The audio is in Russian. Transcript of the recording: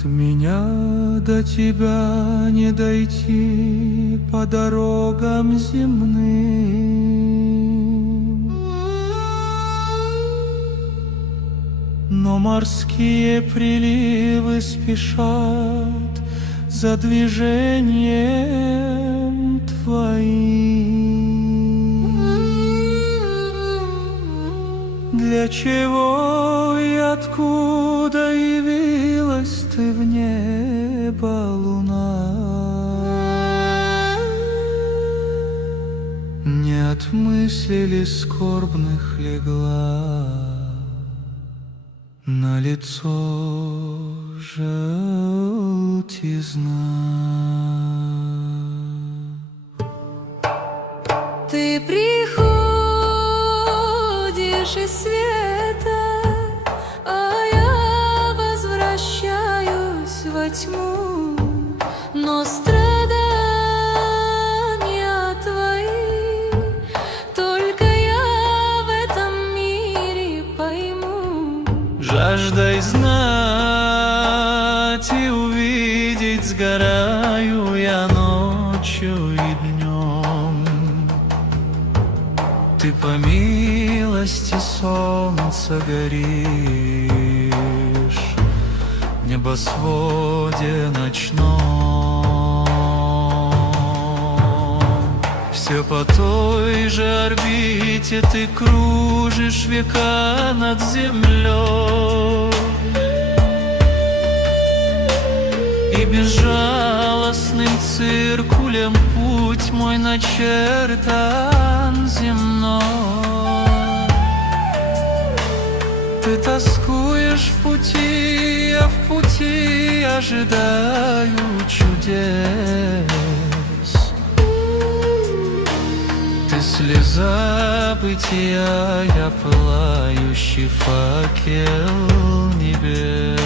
От меня до тебя не дойти по дорогам земным, но морские приливы спешат за движением твоим. Для чего и откуда явилась ты в небо, луна? Не от мыслей скорбных легла на лицо желтизна. Ты приходишь из света, а я возвращаюсь во тьму, но страдания твои только я в этом мире пойму. Жаждой знать и увидеть сгораю я ночью и днем. Ты по милости солнца горишь в небосводе ночном. Все по той же орбите ты кружишь века над землей, и безжалостным циркулем путь мой начертан земной. Ты тоскуешь в пути, а в пути ожидаю чудес. Ты слеза бытия, я пылающий факел небес.